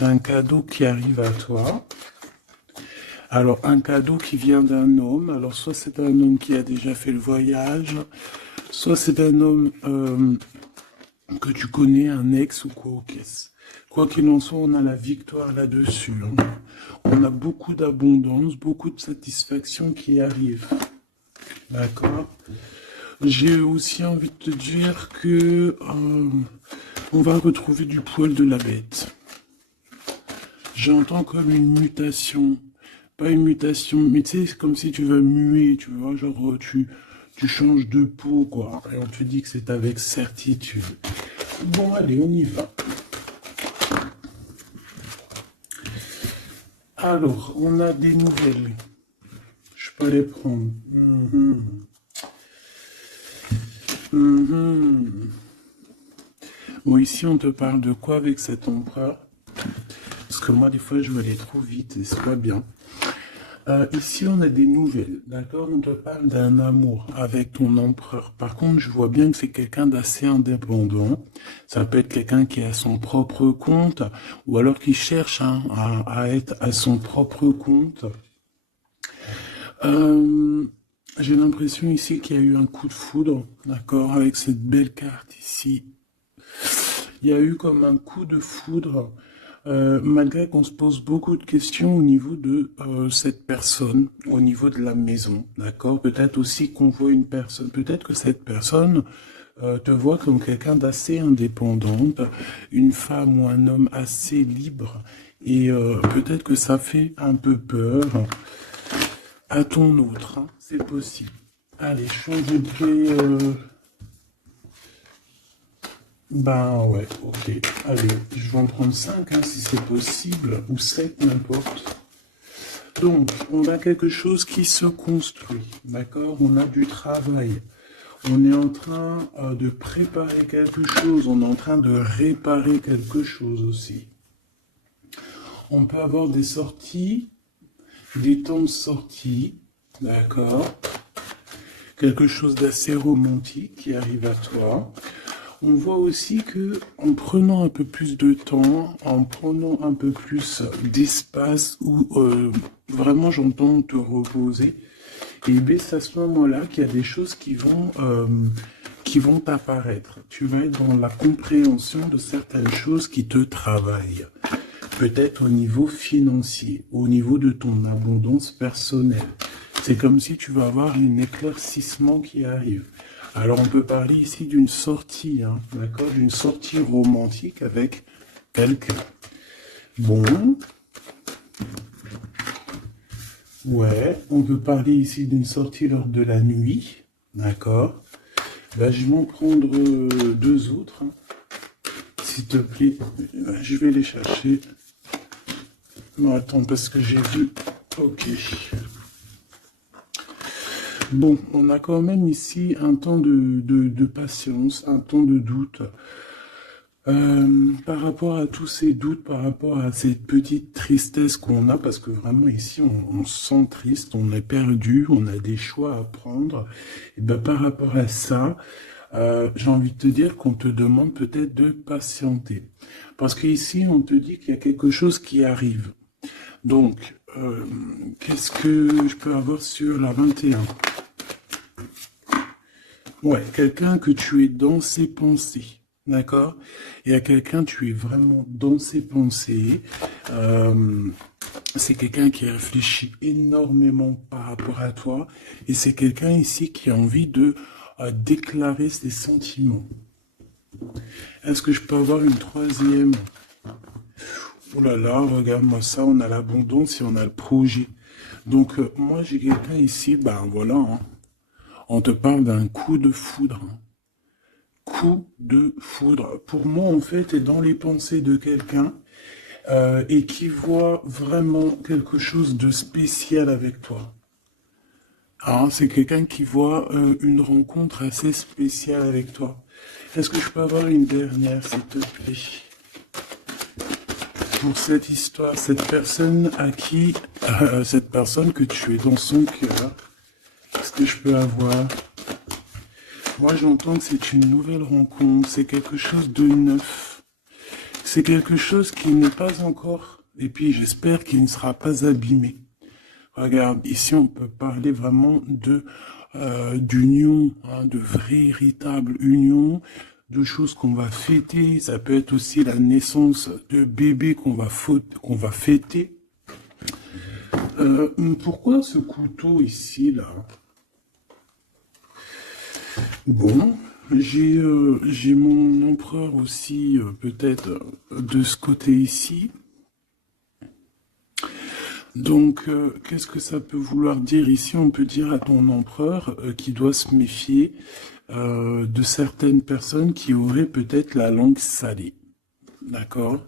d'un cadeau qui arrive à toi. Alors, un cadeau qui vient d'un homme. Alors, soit c'est un homme qui a déjà fait le voyage, soit c'est un homme que tu connais, un ex ou quoi au caisse. Quoi qu'il en soit, on a la victoire là-dessus. On a beaucoup d'abondance, beaucoup de satisfaction qui arrive. D'accord? J'ai aussi envie de te dire que on va retrouver du poil de la bête. J'entends comme une mutation. Pas une mutation, mais tu sais, c'est comme si tu vas muer, tu vois, genre tu changes de peau, quoi. Et on te dit que c'est avec certitude. Bon, allez, on y va. Alors, on a des nouvelles. Je peux les prendre. Bon, ici, on te parle de quoi avec cet empereur? Parce que moi, des fois, je vais aller trop vite et c'est pas bien. Ici, on a des nouvelles, d'accord? On te parle d'un amour avec ton empereur. Par contre, je vois bien que c'est quelqu'un d'assez indépendant. Ça peut être quelqu'un qui a son propre compte, ou alors qui cherche à être à son propre compte. J'ai l'impression ici qu'il y a eu un coup de foudre, d'accord? Avec cette belle carte ici. Il y a eu comme un coup de foudre. Malgré qu'on se pose beaucoup de questions au niveau de cette personne, au niveau de la maison, d'accord? Peut-être aussi qu'on voit une personne, peut-être que cette personne te voit comme quelqu'un d'assez indépendante, une femme ou un homme assez libre, et peut-être que ça fait un peu peur à ton autre, hein, c'est possible. Allez, changerai... Ben ouais, ok. Allez, je vais en prendre 5 hein, si c'est possible, ou 7, n'importe. Donc, on a quelque chose qui se construit, d'accord? On a du travail. On est en train de préparer quelque chose, on est en train de réparer quelque chose aussi. On peut avoir des sorties, des temps de sortie, d'accord? Quelque chose d'assez romantique qui arrive à toi. On voit aussi que en prenant un peu plus de temps, en prenant un peu plus d'espace où vraiment j'entends te reposer, et bien c'est à ce moment-là qu'il y a des choses qui vont apparaître. Tu vas être dans la compréhension de certaines choses qui te travaillent. Peut-être au niveau financier, au niveau de ton abondance personnelle. C'est comme si tu vas avoir un éclaircissement qui arrive. Alors on peut parler ici d'une sortie, hein, d'accord, d'une sortie romantique avec quelqu'un. Bon. Ouais, on peut parler ici d'une sortie lors de la nuit, d'accord. Là, je vais en prendre deux autres, hein. S'il te plaît. Je vais les chercher. Non, attends, parce que j'ai vu... Ok. Bon, on a quand même ici un temps de patience, un temps de doute. Par rapport à tous ces doutes, par rapport à cette petite tristesse qu'on a, parce que vraiment ici on se sent triste, on est perdu, on a des choix à prendre. Et ben par rapport à ça, j'ai envie de te dire qu'on te demande peut-être de patienter. Parce qu'ici on te dit qu'il y a quelque chose qui arrive. Donc, qu'est-ce que je peux avoir sur la 21? Ouais, quelqu'un que tu es dans ses pensées, d'accord? Il y a quelqu'un, tu es vraiment dans ses pensées. C'est quelqu'un qui réfléchit énormément par rapport à toi. Et c'est quelqu'un ici qui a envie de déclarer ses sentiments. Est-ce que je peux avoir une troisième? Oh là là, regarde-moi ça, on a l'abondance et on a le projet. Donc, moi, j'ai quelqu'un ici, ben voilà, hein. On te parle d'un coup de foudre. Coup de foudre. Pour moi, en fait, est dans les pensées de quelqu'un et qui voit vraiment quelque chose de spécial avec toi. Alors, c'est quelqu'un qui voit une rencontre assez spéciale avec toi. Est-ce que je peux avoir une dernière, s'il te plaît? Pour cette histoire, cette personne à qui, cette personne que tu es dans son cœur, qu'est-ce que je peux avoir? Moi, j'entends que c'est une nouvelle rencontre, c'est quelque chose de neuf. c'est quelque chose qui n'est pas encore, et puis j'espère qu'il ne sera pas abîmé. Regarde, ici on peut parler vraiment de d'union, hein, de véritable union, de choses qu'on va fêter. Ça peut être aussi la naissance de bébés qu'on va fêter. Pourquoi ce couteau ici, là? Bon, j'ai mon empereur aussi, peut-être, de ce côté ici. Donc, qu'est-ce que ça peut vouloir dire ici? On peut dire à ton empereur qu'il doit se méfier de certaines personnes qui auraient peut-être la langue salée. D'accord?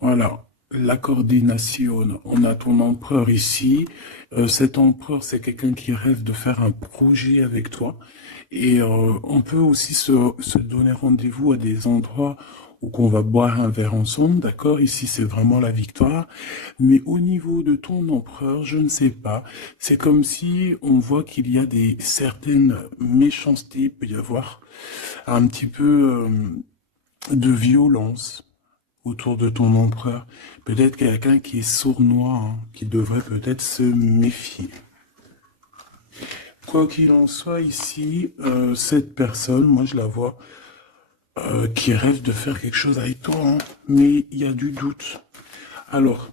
Voilà. La coordination. On a ton empereur ici. Cet empereur, c'est quelqu'un qui rêve de faire un projet avec toi. Et on peut aussi se donner rendez-vous à des endroits où qu'on va boire un verre ensemble, d'accord? Ici, c'est vraiment la victoire. Mais au niveau de ton empereur, je ne sais pas. C'est comme si on voit qu'il y a certaines méchancetés, il peut y avoir un petit peu de violence autour de ton empereur. Peut-être quelqu'un qui est sournois, hein, qui devrait peut-être se méfier. Quoi qu'il en soit, ici, cette personne, moi je la vois, qui rêve de faire quelque chose avec toi, hein, mais il y a du doute. Alors,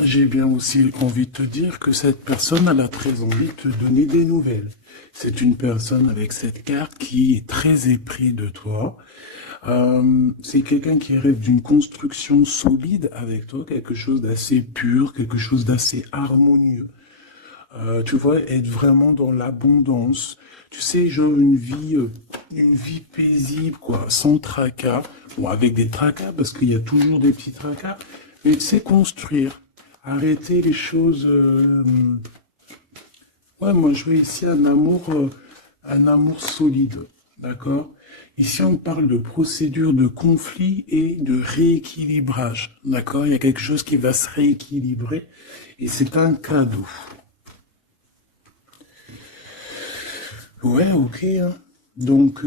j'ai bien aussi envie de te dire que cette personne, elle a très envie de te donner des nouvelles. C'est une personne avec cette carte qui est très épris de toi. C'est quelqu'un qui rêve d'une construction solide avec toi, quelque chose d'assez pur, quelque chose d'assez harmonieux. Tu vois, être vraiment dans l'abondance. Tu sais, genre une vie paisible, quoi, sans tracas. Bon, avec des tracas, parce qu'il y a toujours des petits tracas. Mais tu sais, construire. Arrêter les choses. Ouais, moi, je veux ici un amour solide. D'accord? Ici, on parle de procédure de conflit et de rééquilibrage. D'accord? Il y a quelque chose qui va se rééquilibrer. Et c'est un cadeau. Ouais, ok, hein. Donc,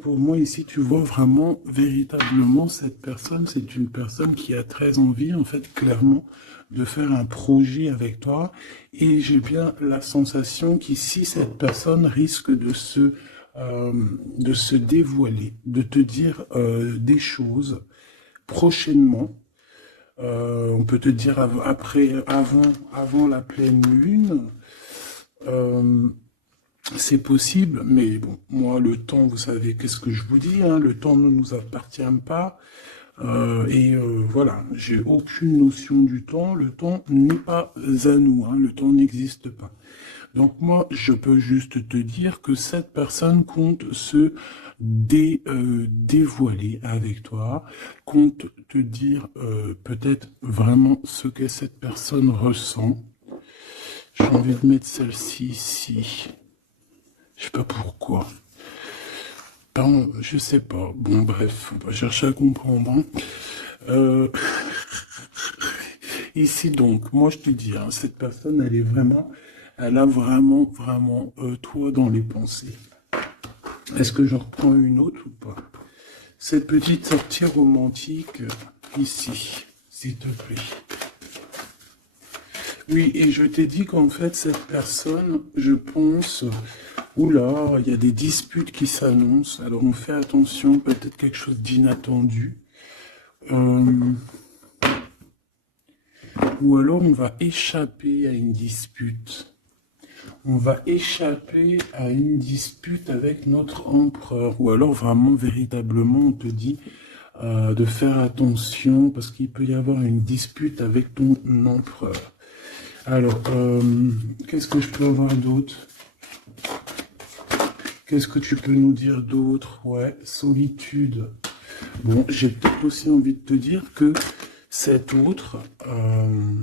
pour moi, ici, tu vois vraiment, véritablement, cette personne, c'est une personne qui a très envie, en fait, clairement, de faire un projet avec toi. Et j'ai bien la sensation qu'ici, cette personne risque de se dévoiler, de te dire des choses prochainement. On peut te dire avant la pleine lune. C'est possible, mais bon, moi, le temps, vous savez, qu'est-ce que je vous dis, hein, le temps ne nous appartient pas. Voilà, j'ai aucune notion du temps. Le temps n'est pas à nous, hein, le temps n'existe pas. Donc moi, je peux juste te dire que cette personne compte se dévoiler avec toi, compte te dire peut-être vraiment ce que cette personne ressent. J'ai envie de mettre celle-ci ici. Je sais pas pourquoi. Pardon, je sais pas. Bon, bref, on va chercher à comprendre. Hein. Ici, donc, moi, je te dis, hein, cette personne, elle a vraiment, toi dans les pensées. Est-ce que je reprends une autre ou pas? Cette petite sortie romantique, ici, s'il te plaît. Oui, et je t'ai dit qu'en fait, cette personne, je pense... Oula, il y a des disputes qui s'annoncent, alors on fait attention, peut-être quelque chose d'inattendu. Ou alors on va échapper à une dispute. On va échapper à une dispute avec notre empereur. Ou alors vraiment, véritablement, on te dit de faire attention parce qu'il peut y avoir une dispute avec ton empereur. Alors, qu'est-ce que je peux avoir d'autre ? Qu'est-ce que tu peux nous dire d'autre? Ouais, solitude. Bon, j'ai peut-être aussi envie de te dire que cet autre, en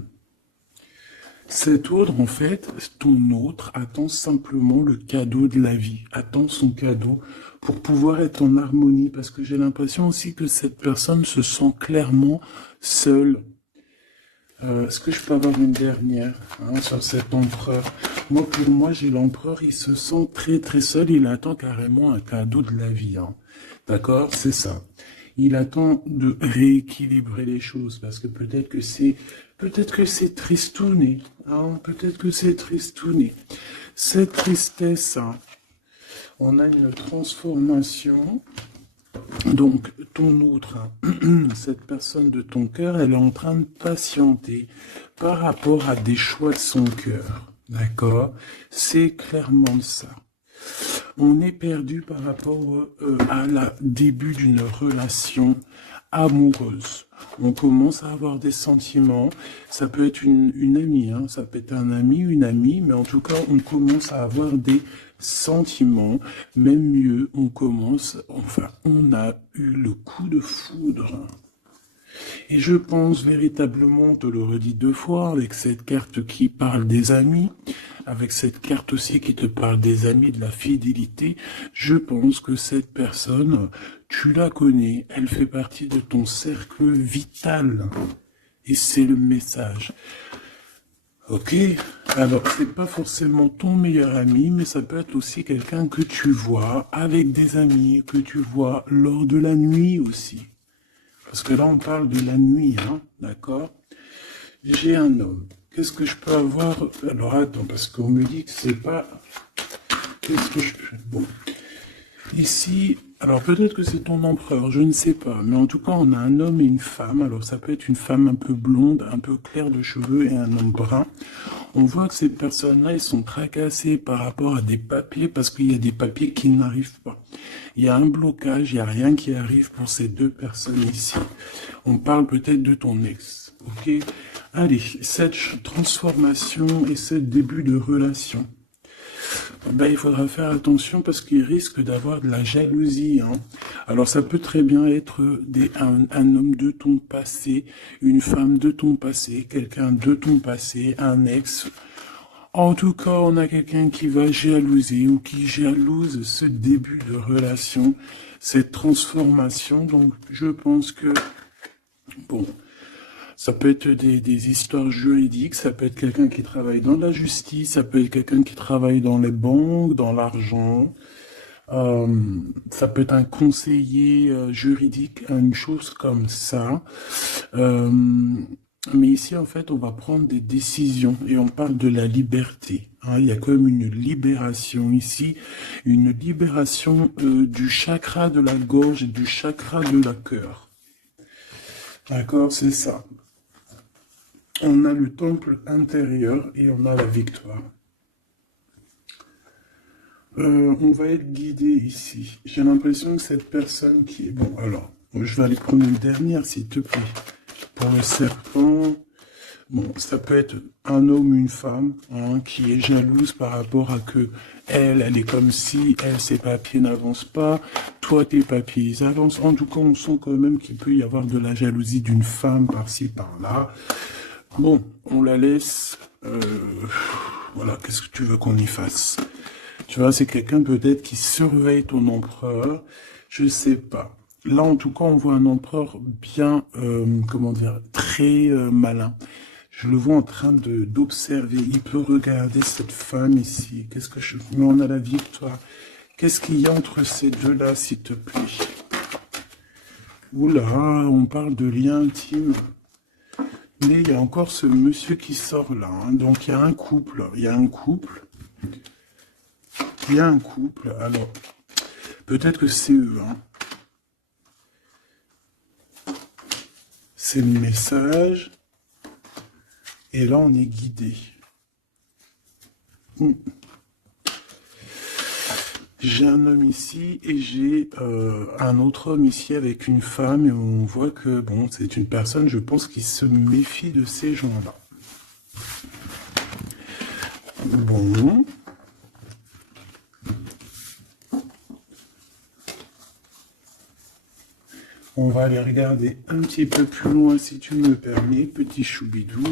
fait, ton autre attend simplement le cadeau de la vie, attend son cadeau pour pouvoir être en harmonie, parce que j'ai l'impression aussi que cette personne se sent clairement seule. Est-ce que je peux avoir une dernière sur cet empereur? Moi, pour moi, j'ai l'empereur, il se sent très très seul, il attend carrément un cadeau de la vie. Hein. D'accord? C'est ça. Il attend de rééquilibrer les choses parce que peut-être que c'est tristouné, hein, peut-être que c'est tristouné. Cette tristesse, hein, on a une transformation. Donc, ton autre, hein, cette personne de ton cœur, elle est en train de patienter par rapport à des choix de son cœur. D'accord? C'est clairement ça. On est perdu par rapport à la début d'une relation amoureuse. On commence à avoir des sentiments. Ça peut être une amie, hein, ça peut être un ami, une amie, mais en tout cas, on commence à avoir des sentiments. Même mieux, on a eu le coup de foudre. Et je pense véritablement, on te le redis 2 fois, avec cette carte qui parle des amis, avec cette carte aussi qui te parle des amis, de la fidélité, je pense que cette personne, tu la connais, elle fait partie de ton cercle vital. Et c'est le message. Ok, alors c'est pas forcément ton meilleur ami, mais ça peut être aussi quelqu'un que tu vois avec des amis, que tu vois lors de la nuit aussi. Parce que là, on parle de la nuit, hein, d'accord? J'ai un homme. Qu'est-ce que je peux avoir? Alors, attends, parce qu'on me dit que c'est pas... Qu'est-ce que je peux... Bon. Ici, alors peut-être que c'est ton empereur, je ne sais pas. Mais en tout cas, on a un homme et une femme. Alors, ça peut être une femme un peu blonde, un peu claire de cheveux et un homme brun. On voit que ces personnes-là, ils sont tracassés par rapport à des papiers parce qu'il y a des papiers qui n'arrivent pas. Il y a un blocage, il n'y a rien qui arrive pour ces 2 personnes ici. On parle peut-être de ton ex, ok? Allez, cette transformation et ce début de relation, ben, il faudra faire attention parce qu'il risque d'avoir de la jalousie, hein. Alors ça peut très bien être un homme de ton passé, une femme de ton passé, quelqu'un de ton passé, un ex. En tout cas, on a quelqu'un qui va jalouser ou qui jalouse ce début de relation, cette transformation. Donc, je pense que, bon, ça peut être des histoires juridiques, ça peut être quelqu'un qui travaille dans la justice, ça peut être quelqu'un qui travaille dans les banques, dans l'argent. Ça peut être un conseiller juridique, une chose comme ça. Mais ici, en fait, on va prendre des décisions et on parle de la liberté, hein. Il y a comme une libération ici, une libération du chakra de la gorge et du chakra de la cœur. D'accord, c'est ça. On a le temple intérieur et on a la victoire. On va être guidé ici. J'ai l'impression que cette personne qui est... Bon, alors, je vais aller prendre une dernière, s'il te plaît. Pour le serpent, bon, ça peut être un homme ou une femme, hein, qui est jalouse par rapport à que elle est comme si, ses papiers n'avancent pas, toi, tes papiers, ils avancent. En tout cas, on sent quand même qu'il peut y avoir de la jalousie d'une femme par-ci, par-là. Bon, on la laisse... voilà, qu'est-ce que tu veux qu'on y fasse? Tu vois, c'est quelqu'un peut-être qui surveille ton empereur, je sais pas. Là, en tout cas, on voit un empereur bien, comment dire, très malin. Je le vois en train d'observer. Il peut regarder cette femme ici. Qu'est-ce que je... Mais on a la victoire. Qu'est-ce qu'il y a entre ces deux-là, s'il te plaît? Oula, on parle de lien intime. Mais il y a encore ce monsieur qui sort là, hein. Donc, il y a un couple. Il y a un couple. Il y a un couple. Alors, peut-être que c'est eux, hein. C'est le message. Et là, on est guidé. J'ai un homme ici et j'ai un autre homme ici avec une femme. Et on voit que, bon, c'est une personne, je pense, qui se méfie de ces gens-là. Bon. On va aller regarder un petit peu plus loin, si tu me permets, petit choubidou.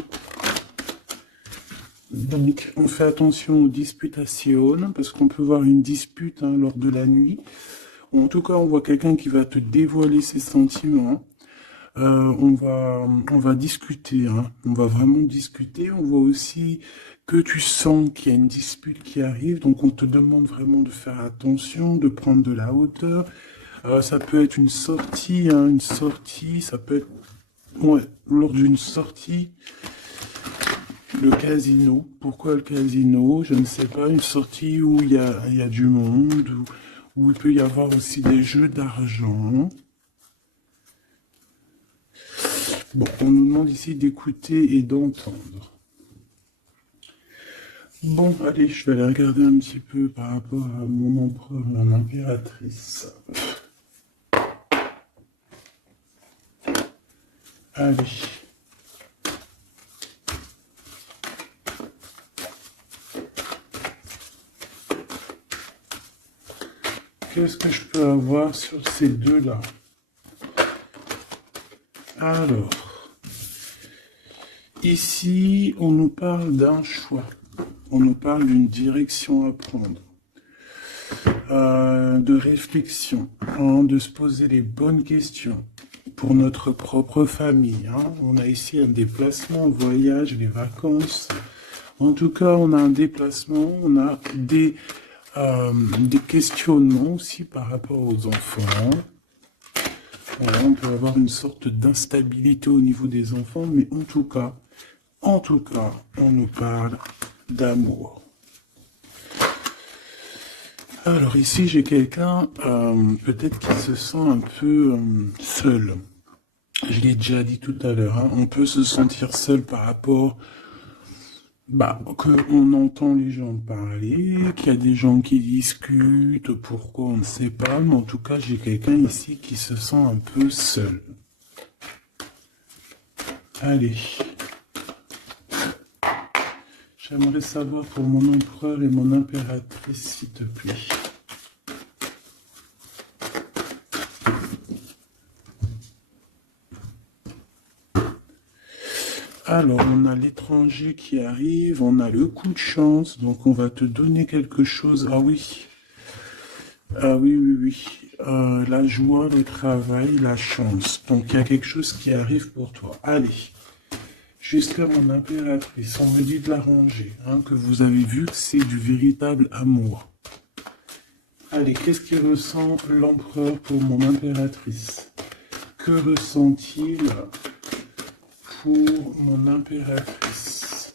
Donc, on fait attention aux disputations, parce qu'on peut voir une dispute, hein, lors de la nuit. En tout cas, on voit quelqu'un qui va te dévoiler ses sentiments. On va discuter, hein. On va vraiment discuter. On voit aussi que tu sens qu'il y a une dispute qui arrive. Donc, on te demande vraiment de faire attention, de prendre de la hauteur. Ça peut être une sortie, hein, ça peut être, ouais, lors d'une sortie, le casino. Pourquoi le casino? Je ne sais pas, une sortie où il y a du monde, où il peut y avoir aussi des jeux d'argent. Bon, on nous demande ici d'écouter et d'entendre. Bon, allez, je vais aller regarder un petit peu par rapport à mon empereur, mon impératrice. Allez. Qu'est-ce que je peux avoir sur ces deux-là? Alors, ici, on nous parle d'un choix. On nous parle d'une direction à prendre. De réflexion, hein, de se poser les bonnes questions pour notre propre famille. Hein. On a ici un déplacement, un voyage, les vacances. En tout cas, on a un déplacement, on a des questionnements aussi par rapport aux enfants. Voilà, on peut avoir une sorte d'instabilité au niveau des enfants, mais en tout cas, on nous parle d'amour. Alors ici, j'ai quelqu'un peut-être qui se sent un peu seul. Je l'ai déjà dit tout à l'heure, hein, on peut se sentir seul par rapport qu'on entend les gens parler, qu'il y a des gens qui discutent, pourquoi on ne sait pas, mais en tout cas, j'ai quelqu'un ici qui se sent un peu seul. Allez. J'aimerais savoir pour mon empereur et mon impératrice, s'il te plaît. Alors, on a l'étranger qui arrive, on a le coup de chance, donc on va te donner quelque chose. Ah oui. Ah oui, oui, oui. La joie, le travail, la chance. Donc, il y a quelque chose qui arrive pour toi. Allez. Jusqu'à mon impératrice, on me dit de la ranger, hein, que vous avez vu que c'est du véritable amour. Allez, qu'est-ce qu'il ressent l'empereur pour mon impératrice? Que ressent-il pour mon impératrice?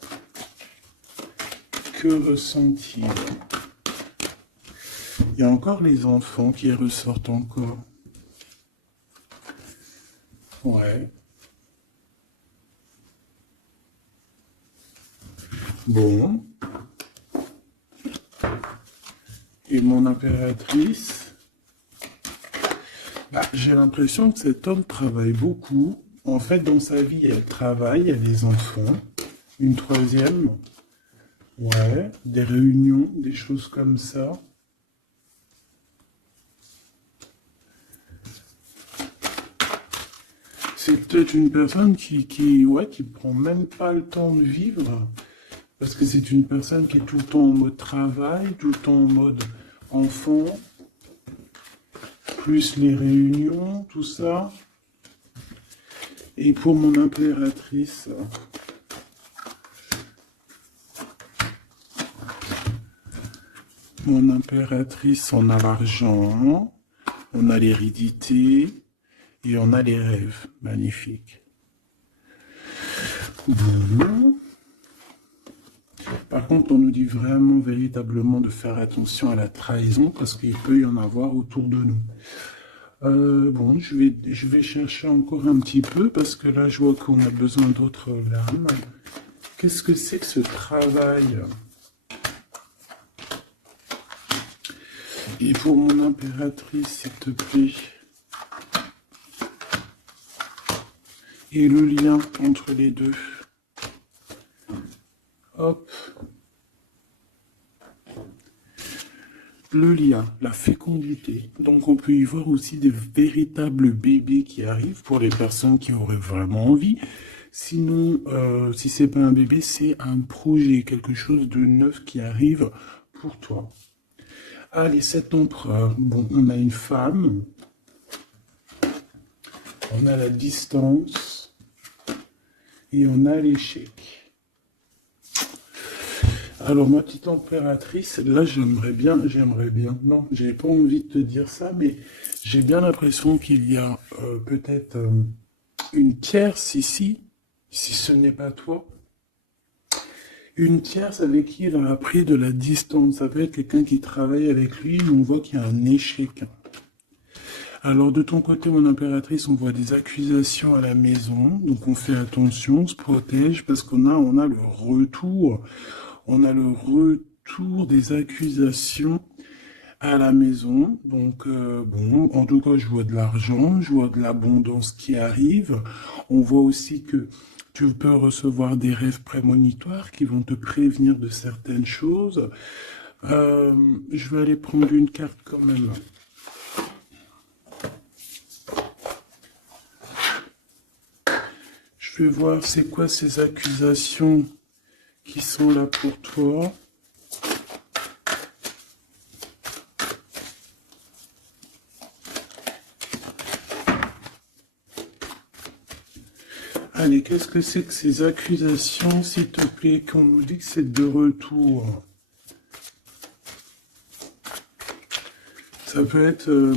Que ressent-il? Il y a encore les enfants qui ressortent encore. Ouais. Bon. Et mon impératrice, j'ai l'impression que cet homme travaille beaucoup. En fait, dans sa vie, elle travaille, il y a des enfants. Une troisième. Ouais, des réunions, des choses comme ça. C'est peut-être une personne qui prend même pas le temps de vivre. Parce que c'est une personne qui est tout le temps en mode travail, tout le temps en mode enfant, plus les réunions, tout ça. Et pour mon impératrice, on a l'argent, on a l'hérédité et on a les rêves. Magnifique. Bon. Par contre, on nous dit vraiment, véritablement de faire attention à la trahison parce qu'il peut y en avoir autour de nous. Bon, je vais chercher encore un petit peu parce que là, je vois qu'on a besoin d'autres lames. Qu'est-ce que c'est que ce travail? Et pour mon impératrice, s'il te plaît. Et le lien entre les deux. Hop. Le lien, la fécondité. Donc on peut y voir aussi des véritables bébés qui arrivent pour les personnes qui auraient vraiment envie. Sinon, si c'est pas un bébé, c'est un projet, quelque chose de neuf qui arrive pour toi. Allez, cet empereur. Bon, on a une femme. On a la distance. Et on a l'échec. Alors, ma petite impératrice, là, j'aimerais bien, non, j'ai pas envie de te dire ça, mais j'ai bien l'impression qu'il y a peut-être une tierce ici, si ce n'est pas toi. Une tierce avec qui il a pris de la distance. Ça peut être quelqu'un qui travaille avec lui, mais on voit qu'il y a un échec. Alors, de ton côté, mon impératrice, on voit des accusations à la maison, donc on fait attention, on se protège, parce on a le retour. On a le retour des accusations à la maison. Donc, bon, en tout cas, je vois de l'argent, je vois de l'abondance qui arrive. On voit aussi que tu peux recevoir des rêves prémonitoires qui vont te prévenir de certaines choses. Je vais aller prendre une carte quand même. Je vais voir c'est quoi ces accusations qui sont là pour toi. Allez, qu'est-ce que c'est que ces accusations, s'il te plaît, qu'on nous dit que c'est de retour? Ça peut être...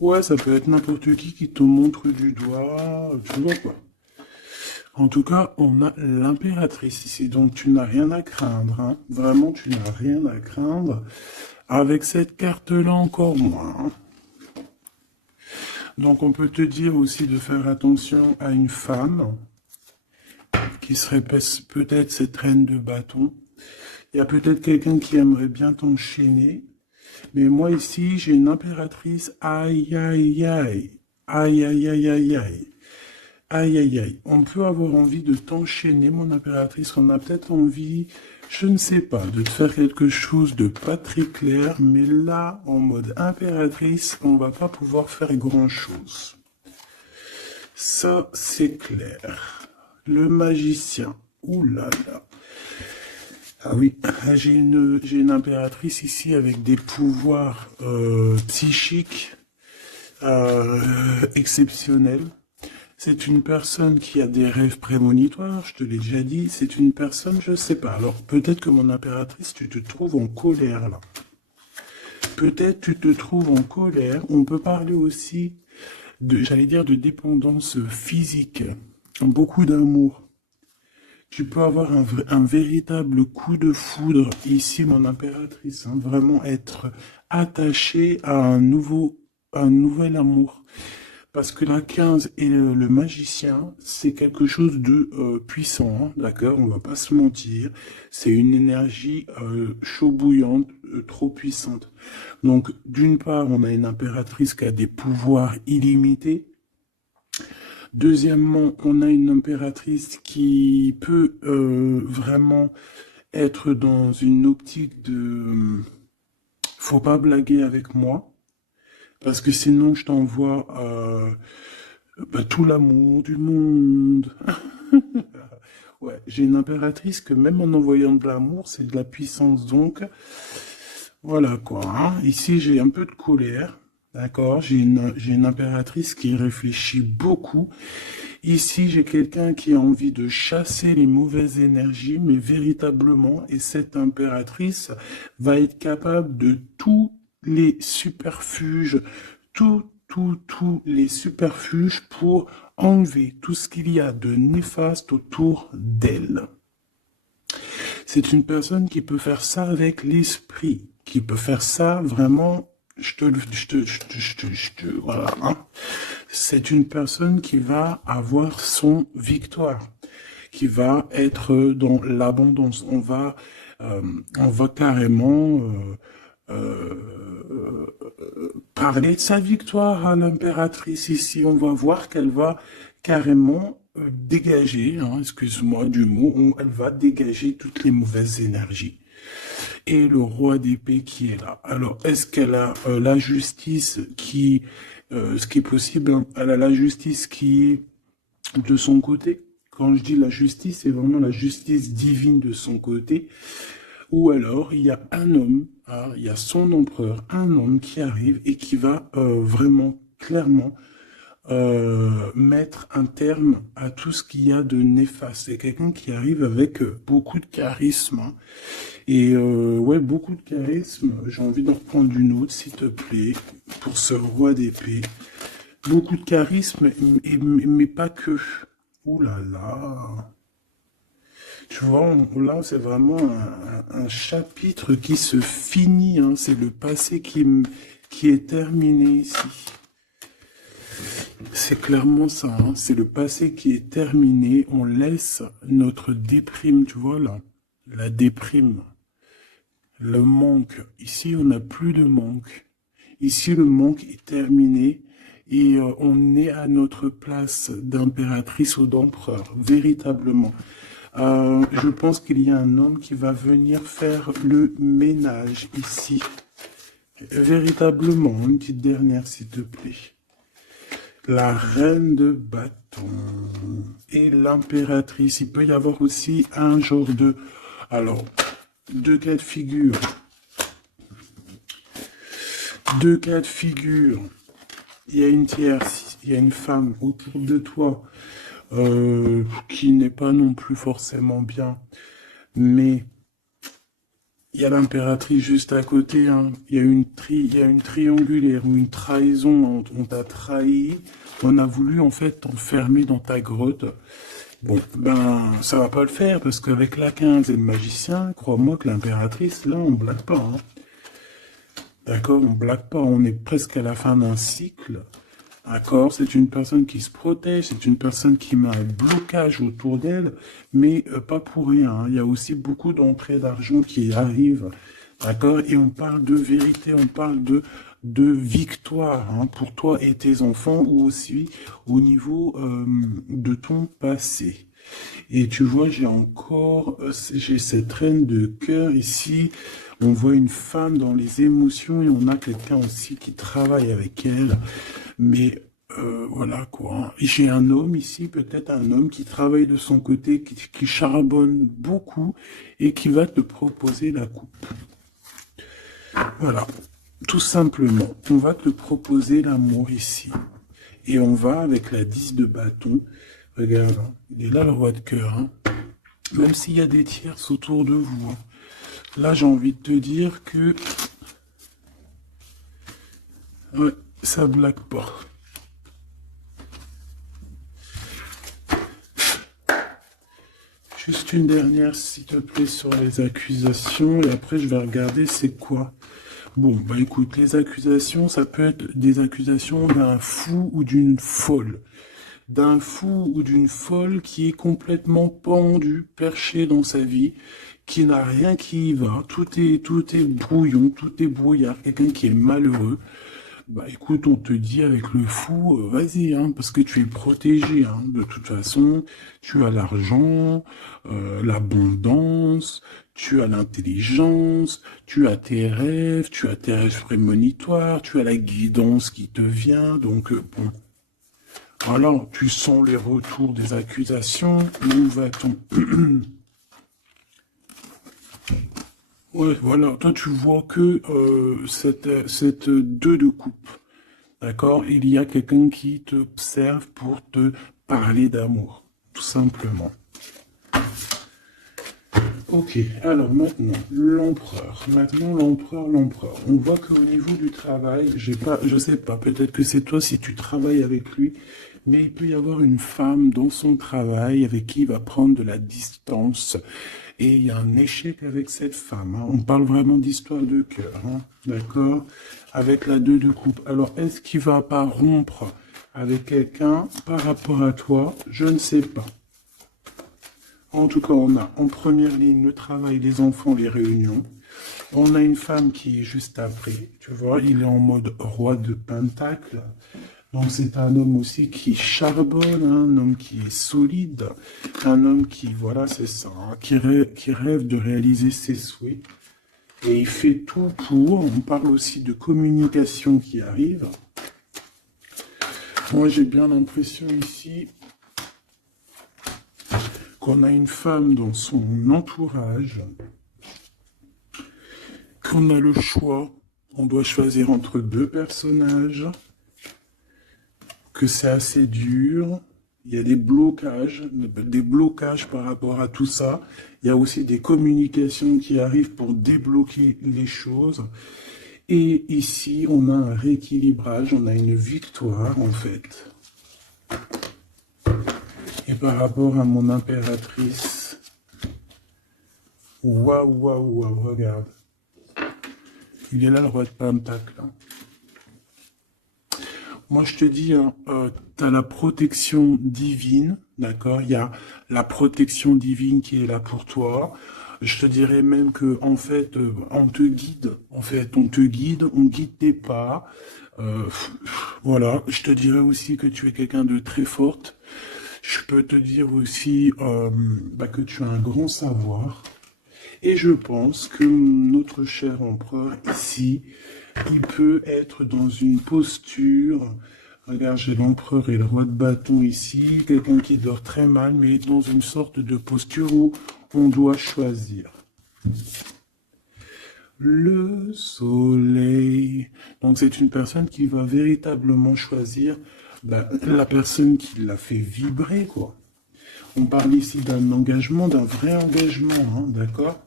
ouais, ça peut être n'importe qui te montre du doigt, tu vois quoi. En tout cas, on a l'impératrice ici, donc tu n'as rien à craindre, hein. Vraiment, tu n'as rien à craindre. Avec cette carte-là, encore moins, hein. Donc, on peut te dire aussi de faire attention à une femme qui serait peut-être cette reine de bâton. Il y a peut-être quelqu'un qui aimerait bien t'enchaîner. Mais moi, ici, j'ai une impératrice. Aïe, aïe, aïe. Aïe, aïe, aïe, aïe, aïe. Aïe, aïe, aïe. On peut avoir envie de t'enchaîner, mon impératrice. On a peut-être envie, je ne sais pas, de te faire quelque chose de pas très clair. Mais là, en mode impératrice, on va pas pouvoir faire grand-chose. Ça, c'est clair. Le magicien. Ouh là là. Ah oui, j'ai une impératrice ici avec des pouvoirs psychiques exceptionnels. C'est une personne qui a des rêves prémonitoires, je te l'ai déjà dit. C'est une personne, je sais pas. Alors peut-être que mon impératrice, tu te trouves en colère là. Peut-être tu te trouves en colère. On peut parler aussi j'allais dire, de dépendance physique. Beaucoup d'amour. Tu peux avoir un véritable coup de foudre ici, mon impératrice, hein, vraiment être attaché à un nouvel amour. Parce que la 15 et le magicien, c'est quelque chose de puissant, hein, d'accord? On va pas se mentir. C'est une énergie chaud bouillante, trop puissante. Donc, d'une part, on a une impératrice qui a des pouvoirs illimités. Deuxièmement, on a une impératrice qui peut vraiment être dans une optique de faut pas blaguer avec moi, parce que sinon je t'envoie tout l'amour du monde. Ouais, j'ai une impératrice que même en envoyant de l'amour, c'est de la puissance, donc voilà quoi, hein. Ici j'ai un peu de colère. D'accord, j'ai une impératrice qui réfléchit beaucoup. Ici, j'ai quelqu'un qui a envie de chasser les mauvaises énergies, mais véritablement, et cette impératrice va être capable de tous les superfuges, tous les superfuges pour enlever tout ce qu'il y a de néfaste autour d'elle. C'est une personne qui peut faire ça avec l'esprit, qui peut faire ça vraiment... voilà, hein. C'est une personne qui va avoir son victoire, qui va être dans l'abondance. On va carrément parler de sa victoire à l'impératrice ici. On va voir qu'elle va carrément dégager, hein, excuse-moi du mot, elle va dégager toutes les mauvaises énergies. Et le roi d'épée qui est là. Alors, est-ce qu'elle a la justice qui, ce qui est possible, hein, elle a la justice qui est de son côté. Quand je dis la justice, c'est vraiment la justice divine de son côté. Ou alors, il y a un homme, hein, il y a son empereur, un homme qui arrive et qui va vraiment, clairement, mettre un terme à tout ce qu'il y a de néfaste. C'est quelqu'un qui arrive avec beaucoup de charisme, hein. Et ouais, beaucoup de charisme. J'ai envie d'en reprendre une autre, s'il te plaît, pour ce roi d'épée. Beaucoup de charisme, mais pas que. Ouh là là. Tu vois, là, c'est vraiment un chapitre qui se finit, hein. C'est le passé qui est terminé ici. C'est clairement ça, hein. C'est le passé qui est terminé. On laisse notre déprime, tu vois, là. La déprime. Le manque. Ici, on n'a plus de manque. Ici, le manque est terminé. Et on est à notre place d'impératrice ou d'empereur, véritablement. Je pense qu'il y a un homme qui va venir faire le ménage ici. Véritablement, une petite dernière, s'il te plaît. La reine de bâton et l'impératrice. Il peut y avoir aussi un genre de... Alors, deux cas de figure. Deux cas de figure. Il y a une tierce, il y a une femme autour de toi qui n'est pas non plus forcément bien, mais il y a l'impératrice juste à côté, hein. Il y a une triangulaire ou une trahison. On t'a trahi, on a voulu en fait t'enfermer dans ta grotte. Bon, ben ça va pas le faire parce qu'avec la 15 et le magicien, crois-moi que l'impératrice, là on blague pas, hein. D'accord, on blague pas, on est presque à la fin d'un cycle. D'accord, c'est une personne qui se protège, c'est une personne qui met un blocage autour d'elle, mais pas pour rien, hein. Il y a aussi beaucoup d'entrées d'argent qui arrivent. D'accord, et on parle de vérité, on parle de victoire, hein, pour toi et tes enfants, ou aussi au niveau de ton passé. Et tu vois, j'ai cette reine de cœur ici. On voit une femme dans les émotions et on a quelqu'un aussi qui travaille avec elle. Mais voilà quoi. J'ai un homme ici, peut-être un homme qui travaille de son côté, qui charbonne beaucoup et qui va te proposer la coupe. Voilà, tout simplement. On va te proposer l'amour ici. Et on va avec la 10 de bâton. Regarde, hein, il est là le roi de cœur, hein. Même s'il y a des tierces autour de vous, hein. Là, j'ai envie de te dire que... Ouais, ça blague pas. Juste une dernière, s'il te plaît, sur les accusations. Et après, je vais regarder c'est quoi. Bon, bah écoute, les accusations, ça peut être des accusations d'un fou ou d'une folle. D'un fou ou d'une folle qui est complètement pendu, perché dans sa vie, qui n'a rien qui y va, tout est brouillon, tout est brouillard, quelqu'un qui est malheureux. Bah écoute, on te dit avec le fou, vas-y, hein, parce que tu es protégé, hein, de toute façon, tu as l'argent, l'abondance, tu as l'intelligence, tu as tes rêves prémonitoires, tu as la guidance qui te vient, donc bon. Alors, tu sens les retours des accusations, où va-t-on? Ouais, voilà, toi tu vois que cette 2 de coupe, d'accord? Il y a quelqu'un qui t'observe pour te parler d'amour, tout simplement. Ok, alors maintenant, l'empereur. Maintenant, l'empereur. On voit qu'au niveau du travail, je sais pas, peut-être que c'est toi si tu travailles avec lui, mais il peut y avoir une femme dans son travail avec qui il va prendre de la distance. Et il y a un échec avec cette femme, hein. On parle vraiment d'histoire de cœur, hein. D'accord? Avec la 2 de coupe. Alors, est-ce qu'il va pas rompre avec quelqu'un par rapport à toi? Je ne sais pas. En tout cas, on a en première ligne le travail, les enfants, les réunions. On a une femme qui est juste après, tu vois, il est en mode roi de pentacle. Donc c'est un homme aussi qui charbonne, hein, un homme qui est solide, un homme qui, voilà, c'est ça, hein, qui rêve de réaliser ses souhaits. Et il fait tout pour, on parle aussi de communication qui arrive. Moi j'ai bien l'impression ici qu'on a une femme dans son entourage, qu'on a le choix, on doit choisir entre deux personnages, que c'est assez dur. Il y a des blocages par rapport à tout ça. Il y a aussi des communications qui arrivent pour débloquer les choses. Et ici, on a un rééquilibrage, on a une victoire en fait. Et par rapport à mon impératrice, waouh, waouh, waouh, regarde. Il est là le roi de Pentacle. Moi, je te dis, tu as la protection divine, d'accord? Il y a la protection divine qui est là pour toi. Je te dirais même que, en fait, on te guide. En fait, on te guide, on guide tes pas. Voilà. Je te dirais aussi que tu es quelqu'un de très forte. Je peux te dire aussi que tu as un grand savoir. Et je pense que notre cher empereur ici, il peut être dans une posture, regarde, j'ai l'empereur et le roi de bâton ici, quelqu'un qui dort très mal, mais dans une sorte de posture où on doit choisir. Le soleil. Donc c'est une personne qui va véritablement choisir la personne qui l'a fait vibrer, quoi. On parle ici d'un engagement, d'un vrai engagement, hein, d'accord?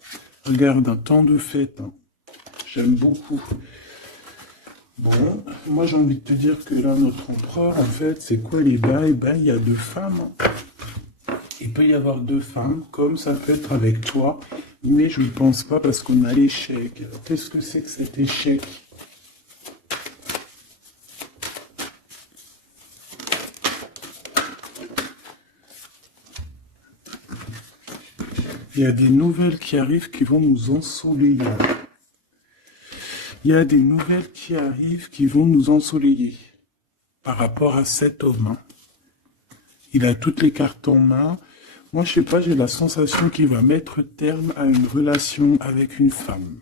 Regarde, un temps de fête. Hein. J'aime beaucoup. Bon, moi j'ai envie de te dire que là, notre empereur, en fait, c'est quoi les bails? Ben, il y a 2 femmes. Hein. Il peut y avoir 2 femmes, comme ça peut être avec toi, mais je ne pense pas parce qu'on a l'échec. Qu'est-ce que c'est que cet échec? Il y a des nouvelles qui arrivent qui vont nous ensoleiller. Il y a des nouvelles qui arrivent qui vont nous ensoleiller. Par rapport à cet homme. Hein. Il a toutes les cartes en main. Moi, je sais pas, j'ai la sensation qu'il va mettre terme à une relation avec une femme.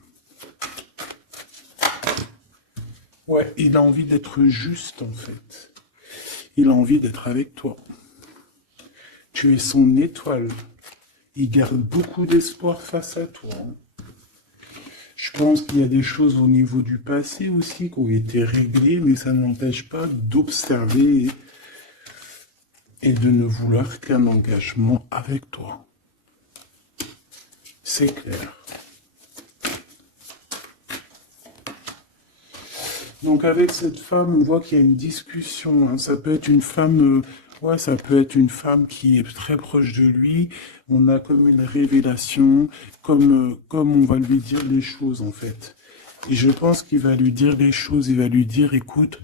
Ouais, il a envie d'être juste, en fait. Il a envie d'être avec toi. Tu es son étoile. Il garde beaucoup d'espoir face à toi. Je pense qu'il y a des choses au niveau du passé aussi qui ont été réglées, mais ça n'empêche pas d'observer et de ne vouloir qu'un engagement avec toi. C'est clair. Donc avec cette femme, on voit qu'il y a une discussion. Hein. Ça peut être une femme... ouais, ça peut être une femme qui est très proche de lui. On a comme une révélation, comme on va lui dire les choses, en fait. Et je pense qu'il va lui dire les choses. Il va lui dire, écoute,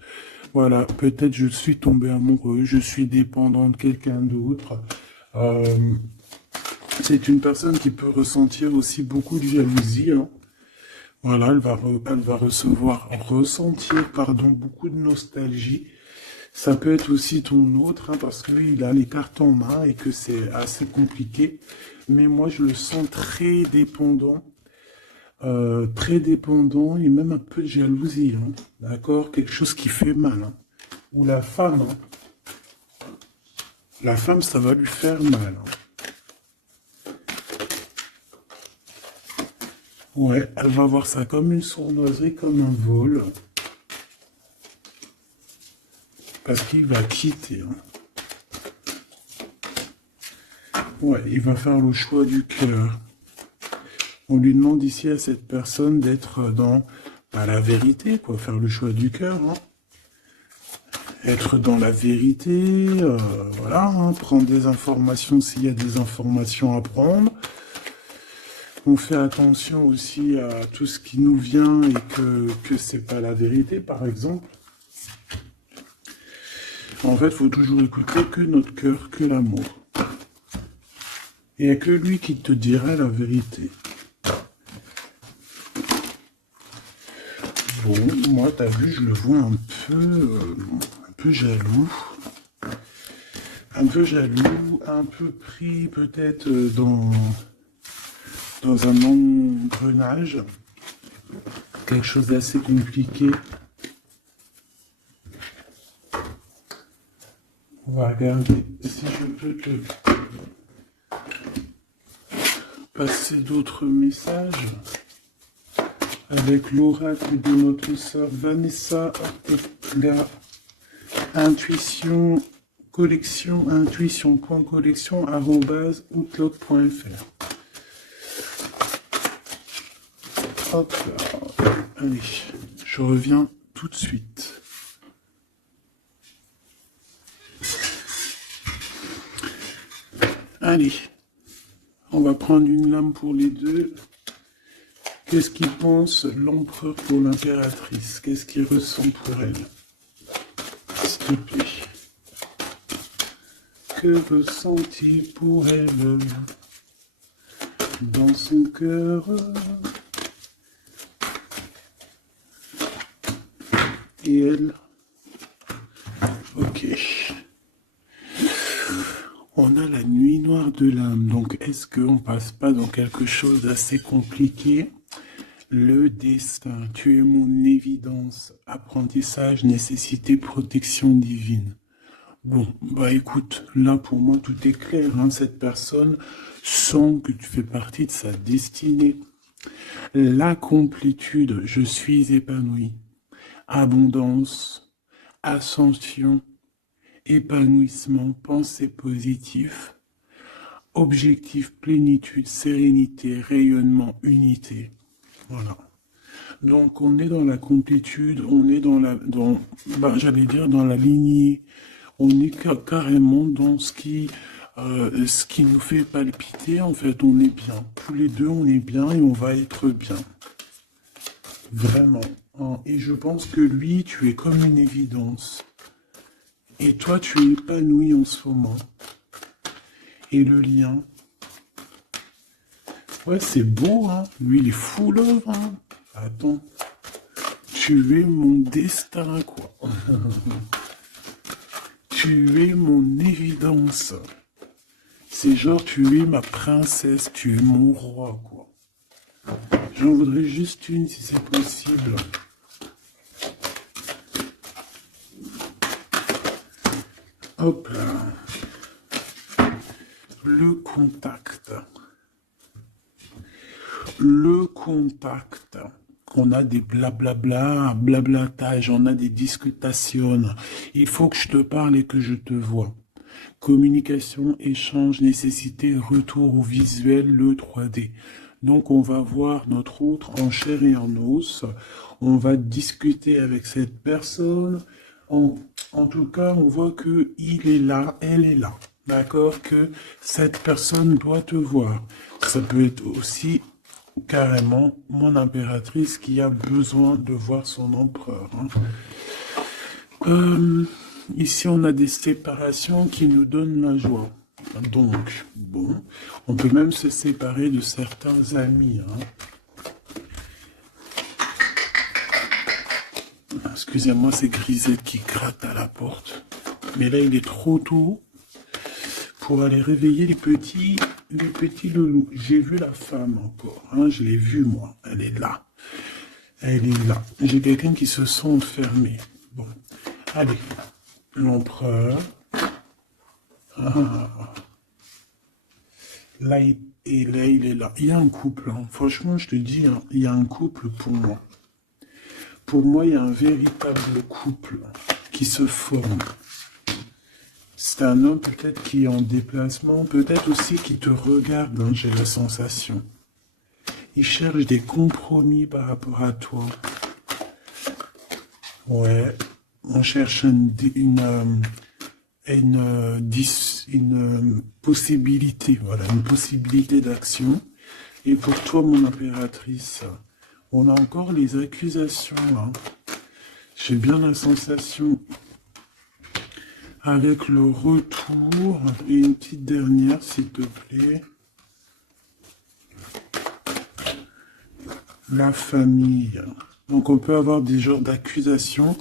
voilà, peut-être je suis tombé amoureux, je suis dépendant de quelqu'un d'autre. C'est une personne qui peut ressentir aussi beaucoup de jalousie. Hein. Voilà, elle va ressentir beaucoup de nostalgie. Ça peut être aussi ton autre, hein, parce qu'il a les cartes en main et que c'est assez compliqué. Mais moi, je le sens très dépendant et même un peu de jalousie. Hein, d'accord? Quelque chose qui fait mal. Hein. Ou la femme. Hein. La femme, ça va lui faire mal. Hein. Ouais, elle va voir ça comme une sournoiserie, comme un vol. Parce qu'il va quitter. Hein. Ouais, il va faire le choix du cœur. On lui demande ici à cette personne d'être dans la vérité, quoi, faire le choix du cœur. Hein. Être dans la vérité, voilà, hein, prendre des informations s'il y a des informations à prendre. On fait attention aussi à tout ce qui nous vient et que c'est pas la vérité, par exemple. En fait, il faut toujours écouter que notre cœur, que l'amour. Il n'y a que lui qui te dira la vérité. Bon, moi, t'as vu, je le vois un peu jaloux. Un peu jaloux, un peu pris peut-être dans un engrenage. Quelque chose d'assez compliqué. On va regarder si je peux te passer d'autres messages avec l'oracle de notre sœur Vanessa Ortega. Intuition collection, intuition.collection@outlook.fr. Hop là. Allez, je reviens tout de suite. Allez, on va prendre une lame pour les deux. Qu'est-ce qu'il pense l'empereur pour l'impératrice? Qu'est-ce qu'il ressent pour elle? S'il te plaît. Que ressent-il pour elle dans son cœur? Et elle? Ok. On a la nuit noire de l'âme. Donc, est-ce qu'on passe pas dans quelque chose d'assez compliqué? Le destin. Tu es mon évidence. Apprentissage, nécessité, protection divine. Bon, bah écoute, là pour moi tout est clair, hein. Cette personne sent que tu fais partie de sa destinée. La complétude, je suis épanoui. Abondance, ascension, épanouissement, pensée positive, objectif, plénitude, sérénité, rayonnement, unité. Voilà. Donc on est dans la complétude, on est dans j'allais dire dans la lignée. On est carrément dans ce qui nous fait palpiter. En fait, on est bien. Tous les deux, on est bien et on va être bien. Vraiment. Hein. Et je pense que lui, tu es comme une évidence. Et toi, tu es épanoui en ce moment. Et le lien. Ouais, c'est beau, hein. Lui, il est full love, hein. Attends. Tu es mon destin, quoi. Tu es mon évidence. C'est genre, tu es ma princesse, tu es mon roi, quoi. J'en voudrais juste une, si c'est possible. Hop là. Le contact. Le contact. On a des blablabla, blablatage, on a des discutations. Il faut que je te parle et que je te vois. Communication, échange, nécessité, retour au visuel, le 3D. Donc on va voir notre autre en chair et en os. On va discuter avec cette personne. En tout cas, on voit que il est là, elle est là. D'accord? Que cette personne doit te voir. Ça peut être aussi carrément mon impératrice qui a besoin de voir son empereur. Hein. Ici, on a des séparations qui nous donnent la joie. Donc, bon, on peut même se séparer de certains amis. Hein. Excusez-moi, c'est Grisette qui gratte à la porte. Mais là, il est trop tôt pour aller réveiller les petits loulous. J'ai vu la femme encore, hein, je l'ai vue moi, elle est là. Elle est là. J'ai quelqu'un qui se sent enfermé. Bon, allez, l'empereur. Ah. Là, il est là. Il y a un couple, hein. Franchement, je te dis, hein, il y a un couple pour moi. Pour moi, il y a un véritable couple qui se forme. C'est un homme peut-être qui est en déplacement, peut-être aussi qui te regarde, hein, j'ai la sensation. Il cherche des compromis par rapport à toi. Ouais, on cherche une possibilité, voilà, une possibilité d'action. Et pour toi, mon impératrice, on a encore les accusations, hein. J'ai bien la sensation. Avec le retour, et une petite dernière, s'il te plaît. La famille. Donc on peut avoir des genres d'accusations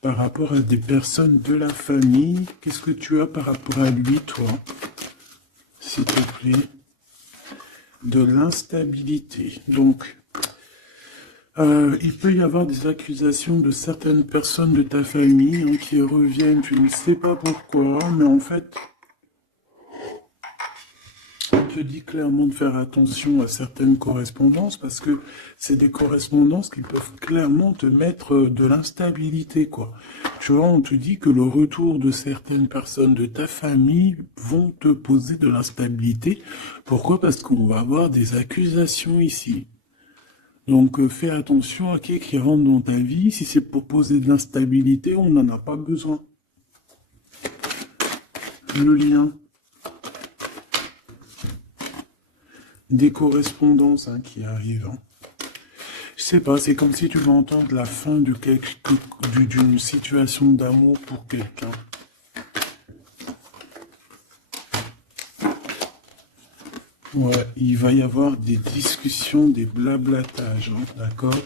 par rapport à des personnes de la famille. Qu'est-ce que tu as par rapport à lui, toi? S'il te plaît. De l'instabilité. Donc, il peut y avoir des accusations de certaines personnes de ta famille, hein, qui reviennent, tu ne sais pas pourquoi, mais en fait, on te dit clairement de faire attention à certaines correspondances, parce que c'est des correspondances qui peuvent clairement te mettre de l'instabilité, quoi. Tu vois, on te dit que le retour de certaines personnes de ta famille vont te poser de l'instabilité. Pourquoi? Parce qu'on va avoir des accusations ici. Donc fais attention à qui rentre dans ta vie. Si c'est pour poser de l'instabilité, on n'en a pas besoin. Le lien. Des correspondances qui arrivent. Je sais pas, c'est comme si tu veux entendre la fin d'une situation d'amour pour quelqu'un. Ouais, il va y avoir des discussions, des blablatages, d'accord?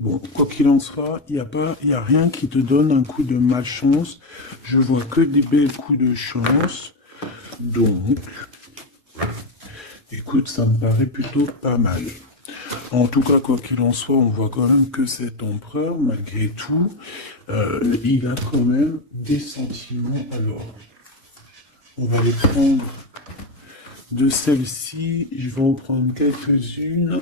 Bon, quoi qu'il en soit, il y a rien qui te donne un coup de malchance. Je vois que des belles coups de chance. Donc, écoute, ça me paraît plutôt pas mal. En tout cas, quoi qu'il en soit, on voit quand même que cet empereur, malgré tout, il a quand même des sentiments. Alors, on va les prendre de celle-ci. Je vais en prendre quelques-unes.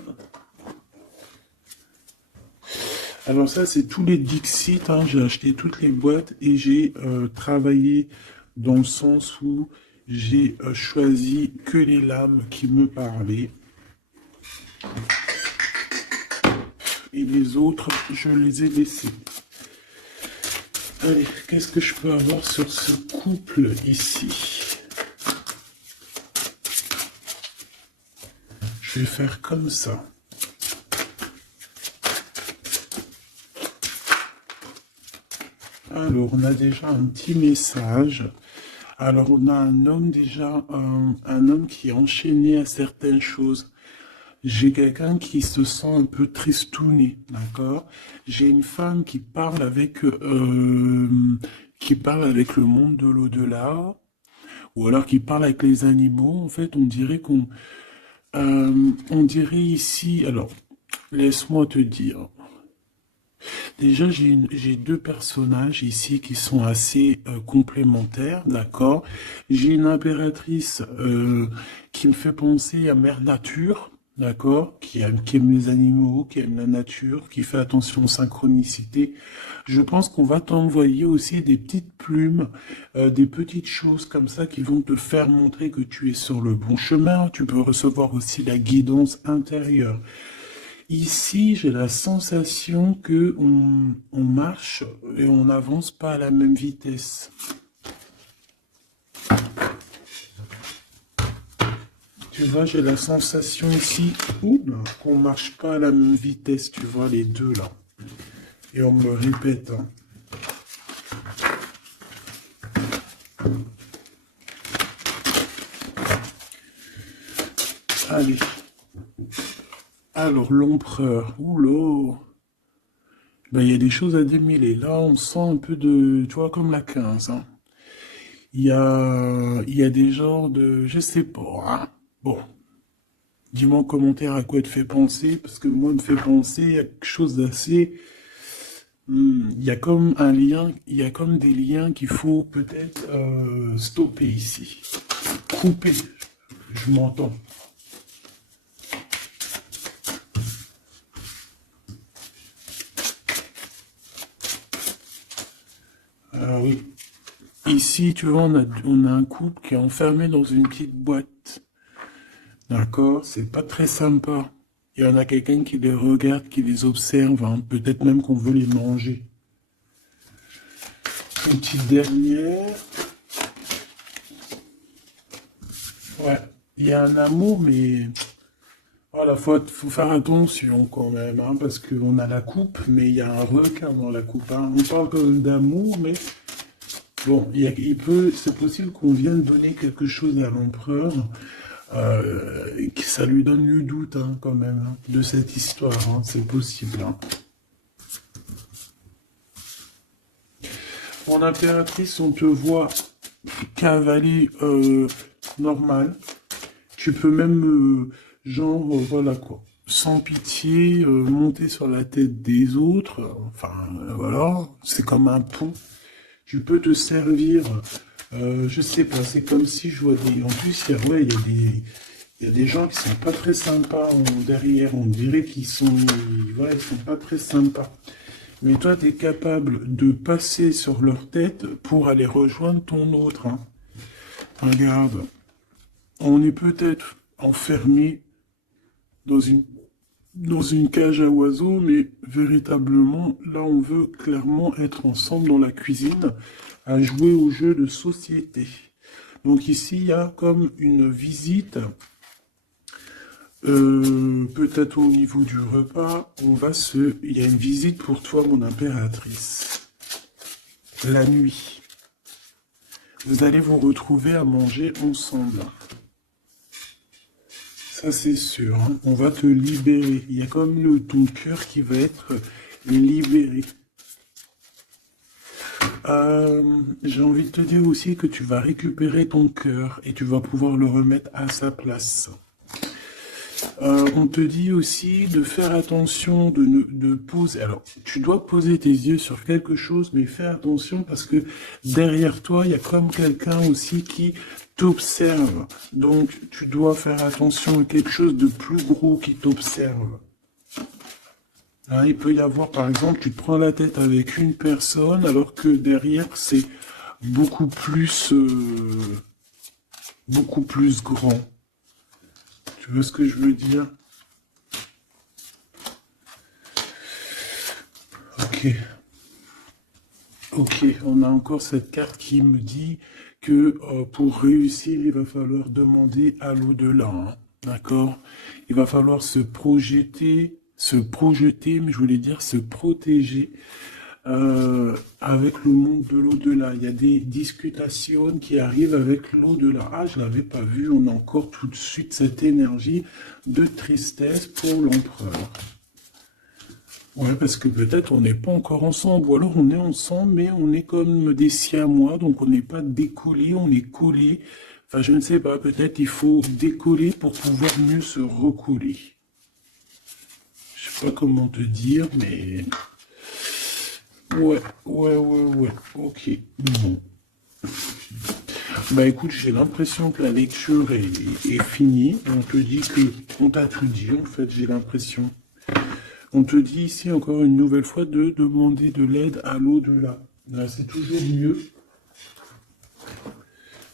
Alors ça, c'est tous les Dixit. J'ai acheté toutes les boîtes et j'ai travaillé dans le sens où j'ai choisi que les lames qui me parlaient. Et les autres, je les ai laissés. Allez, qu'est-ce que je peux avoir sur ce couple ici? Je vais faire comme ça. Alors, on a déjà un petit message. Alors, on a un homme déjà, un homme qui est enchaîné à certaines choses. J'ai quelqu'un qui se sent un peu tristouné, d'accord? J'ai une femme qui parle avec le monde de l'au-delà, ou alors qui parle avec les animaux. En fait, on dirait on dirait ici. Alors, laisse-moi te dire. Déjà, j'ai deux personnages ici qui sont assez complémentaires, d'accord? J'ai une impératrice qui me fait penser à Mère Nature, d'accord? Qui aime les animaux, qui aime la nature, qui fait attention aux synchronicités. Je pense qu'on va t'envoyer aussi des petites plumes, des petites choses comme ça qui vont te faire montrer que tu es sur le bon chemin. Tu peux recevoir aussi la guidance intérieure. Ici, j'ai la sensation que on marche et on n'avance pas à la même vitesse. Tu vois, j'ai la sensation ici qu'on marche pas à la même vitesse, tu vois, les deux là. Et on me répète. Allez. Alors, l'empereur, oula, ben, il y a des choses à démêler. Là, on sent un peu de, tu vois, comme la 15. Il y a des genres de, je sais pas. Bon, dis-moi en commentaire à quoi te fait penser, parce que moi, me fait penser à quelque chose d'assez... il y a comme un lien, il y a comme des liens qu'il faut peut-être stopper ici. Couper, je m'entends. Ah oui. Ici, tu vois, on a un couple qui est enfermé dans une petite boîte. D'accord? C'est pas très sympa. Il y en a quelqu'un qui les regarde, qui les observe. Peut-être même qu'on veut les manger. Une petite dernière. Ouais. Il y a un amour, mais... Voilà, faut faire attention quand même, parce qu'on a la coupe, mais il y a un requin dans la coupe. On parle quand même d'amour, mais bon, c'est possible qu'on vienne donner quelque chose à l'empereur, que ça lui donne le doute quand même de cette histoire, c'est possible. En impératrice, on te voit cavaler normal. Tu peux même... genre, voilà quoi, sans pitié, monter sur la tête des autres, voilà, c'est comme un pont. Tu peux te servir, je sais pas, c'est comme si je vois des... En plus, il y a des gens qui sont pas très sympas derrière, on dirait qu'ils sont... Voilà, ils sont pas très sympas. Mais toi, tu es capable de passer sur leur tête pour aller rejoindre ton autre. Hein. Regarde, on est peut-être enfermé dans une cage à oiseaux, mais véritablement, là, on veut clairement être ensemble dans la cuisine à jouer aux jeux de société. Donc ici, il y a comme une visite, peut-être au niveau du repas, il y a une visite pour toi, mon impératrice. La nuit. Vous allez vous retrouver à manger ensemble. Ça, c'est sûr. Hein. On va te libérer. Il y a comme ton cœur qui va être libéré. J'ai envie de te dire aussi que tu vas récupérer ton cœur et tu vas pouvoir le remettre à sa place. On te dit aussi de faire attention, de poser. Alors, tu dois poser tes yeux sur quelque chose, mais fais attention parce que derrière toi, il y a comme quelqu'un aussi qui t'observe. Donc, tu dois faire attention à quelque chose de plus gros qui t'observe. Hein, il peut y avoir, par exemple, tu te prends la tête avec une personne, alors que derrière, c'est beaucoup plus grand. Tu vois ce que je veux dire? Ok. Ok, on a encore cette carte qui me dit que pour réussir, il va falloir demander à l'au-delà. Hein, d'accord? Il va falloir se projeter, mais je voulais dire se protéger avec le monde de l'au-delà. Il y a des discutations qui arrivent avec l'au-delà. Ah, je l'avais pas vu, on a encore tout de suite cette énergie de tristesse pour l'empereur. Ouais, parce que peut-être on n'est pas encore ensemble, ou alors on est ensemble, mais on est comme des siamois, donc on n'est pas décollé, on est collé. Enfin, je ne sais pas, peut-être il faut décoller pour pouvoir mieux se recoller. Je sais pas comment te dire, mais... Ouais, ok, bon. Bah écoute, j'ai l'impression que la lecture est finie. On te dit que... On t'a tout dit, en fait, j'ai l'impression. On te dit ici encore une nouvelle fois de demander de l'aide à l'au-delà. Là, c'est toujours mieux.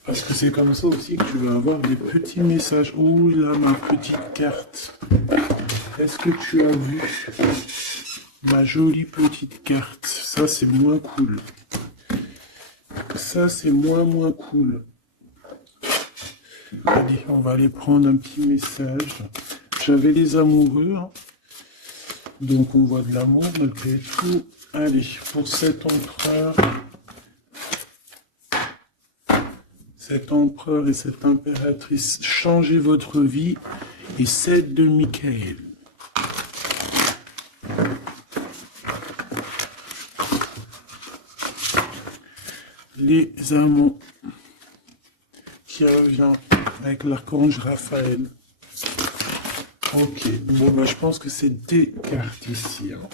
Parce que c'est comme ça aussi que tu vas avoir des petits messages. Oh là, ma petite carte. Est-ce que tu as vu ma jolie petite carte? Ça, c'est moins cool. Ça, c'est moins cool. Allez, on va aller prendre un petit message. J'avais les amoureux, hein. Donc on voit de l'amour malgré tout. Allez, pour cet empereur et cette impératrice, changez votre vie et celle de Michael. Les amants qui revient avec l'archange Raphaël. Ok, bon bah je pense que c'est des cartes ici. Hein.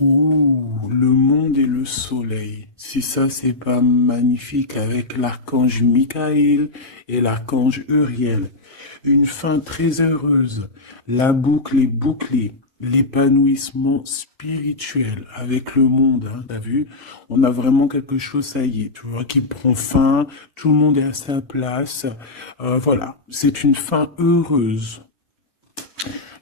Ouh, le monde et le soleil. Si ça c'est pas magnifique avec l'archange Michael et l'archange Uriel. Une fin très heureuse. La boucle est bouclée. L'épanouissement spirituel avec le monde, hein, t'as vu? On a vraiment quelque chose, ça y est, tu vois, qui prend fin, tout le monde est à sa place. Voilà, c'est une fin heureuse.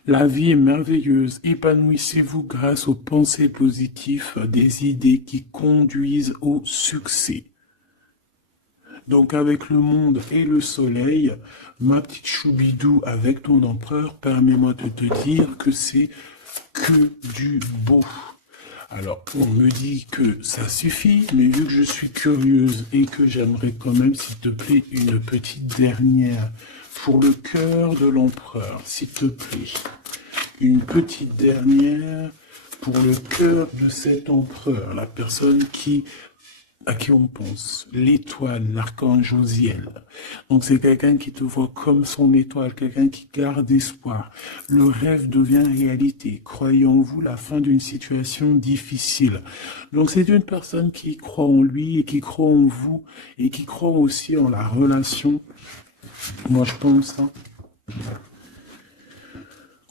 La vie est merveilleuse. Épanouissez-vous grâce aux pensées positives, des idées qui conduisent au succès. Donc avec le monde et le soleil, ma petite choubidou avec ton empereur, permets-moi de te dire que c'est que du beau. Alors, on me dit que ça suffit, mais vu que je suis curieuse et que j'aimerais quand même, s'il te plaît, une petite dernière pour le cœur de l'empereur, s'il te plaît. Une petite dernière pour le cœur de cet empereur, la personne à qui on pense, l'étoile, l'archange Josiel. Donc c'est quelqu'un qui te voit comme son étoile, quelqu'un qui garde espoir. Le rêve devient réalité. Croyez en vous la fin d'une situation difficile. Donc c'est une personne qui croit en lui et qui croit en vous et qui croit aussi en la relation. Moi je pense, hein.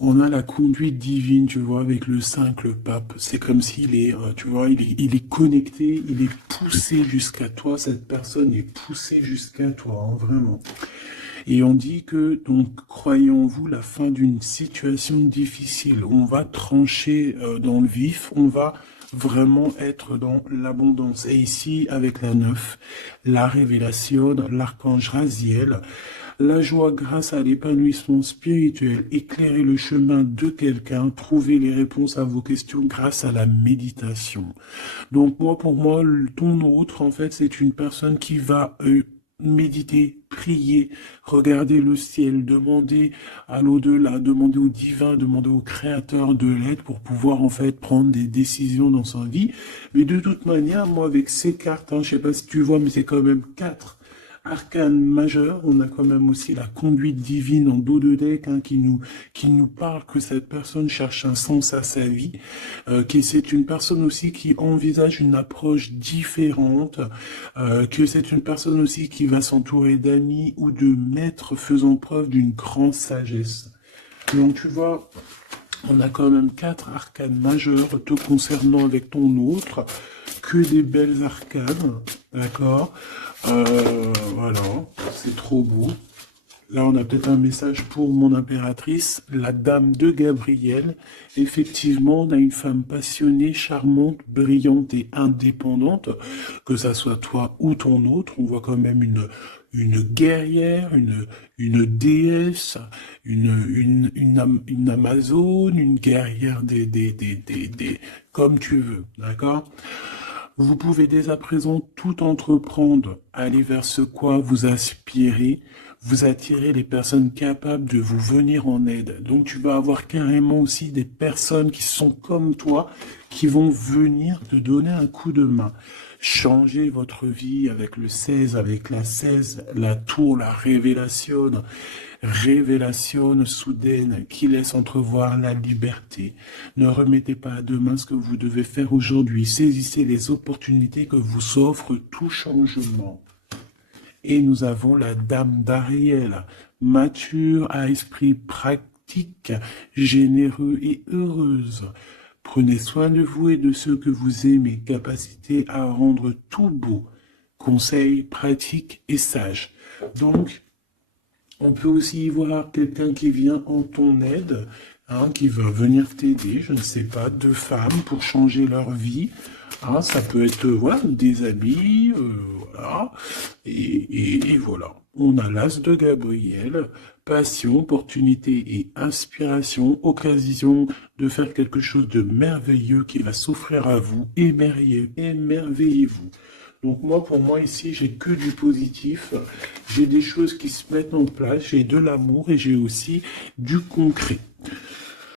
On a la conduite divine, tu vois, avec le 5, le pape. C'est comme s'il est, tu vois, il est connecté, il est poussé jusqu'à toi. Cette personne est poussée jusqu'à toi, hein, vraiment. Et on dit que, donc, croyons-vous, la fin d'une situation difficile. On va trancher dans le vif, on va vraiment être dans l'abondance. Et ici, avec la 9, la révélation, l'archange Raziel, la joie grâce à l'épanouissement spirituel, éclairer le chemin de quelqu'un, trouver les réponses à vos questions grâce à la méditation. Donc moi, pour moi, ton autre, en fait, c'est une personne qui va méditer, prier, regarder le ciel, demander à l'au-delà, demander au divin, demander au créateur de l'aide pour pouvoir en fait prendre des décisions dans sa vie. Mais de toute manière, moi avec ces cartes, hein, je sais pas si tu vois, mais c'est quand même 4 arcanes majeures. On a quand même aussi la conduite divine en dos de deck, hein, qui nous parle que cette personne cherche un sens à sa vie, que c'est une personne aussi qui envisage une approche différente, que c'est une personne aussi qui va s'entourer d'amis ou de maîtres faisant preuve d'une grande sagesse. Donc tu vois, on a quand même 4 arcanes majeures te concernant avec ton autre, que des belles arcanes, d'accord. Voilà, c'est trop beau. Là, on a peut-être un message pour mon impératrice, la dame de Gabriel. Effectivement, on a une femme passionnée, charmante, brillante et indépendante, que ça soit toi ou ton autre. On voit quand même une guerrière, une déesse, une amazone, une guerrière comme tu veux, d'accord? Vous pouvez dès à présent tout entreprendre, aller vers ce quoi vous aspirez, vous attirez les personnes capables de vous venir en aide. Donc tu vas avoir carrément aussi des personnes qui sont comme toi, qui vont venir te donner un coup de main. Changez votre vie avec le 16, avec la 16, la tour, la révélation soudaine qui laisse entrevoir la liberté. Ne remettez pas à demain ce que vous devez faire aujourd'hui. Saisissez les opportunités que vous offre tout changement. Et nous avons la dame d'Ariel, mature à esprit pratique, généreux et heureuse. Prenez soin de vous et de ceux que vous aimez, capacité à rendre tout beau, conseils pratiques et sages. Donc, on peut aussi y voir quelqu'un qui vient en ton aide, hein, qui va venir t'aider, je ne sais pas, 2 femmes pour changer leur vie. Hein, ça peut être voilà, des habits, voilà. Et voilà. On a l'as de Gabriel, passion, opportunité et inspiration, occasion de faire quelque chose de merveilleux qui va s'offrir à vous, émerveillez-vous. Donc moi, pour moi, ici, j'ai que du positif. J'ai des choses qui se mettent en place, j'ai de l'amour et j'ai aussi du concret.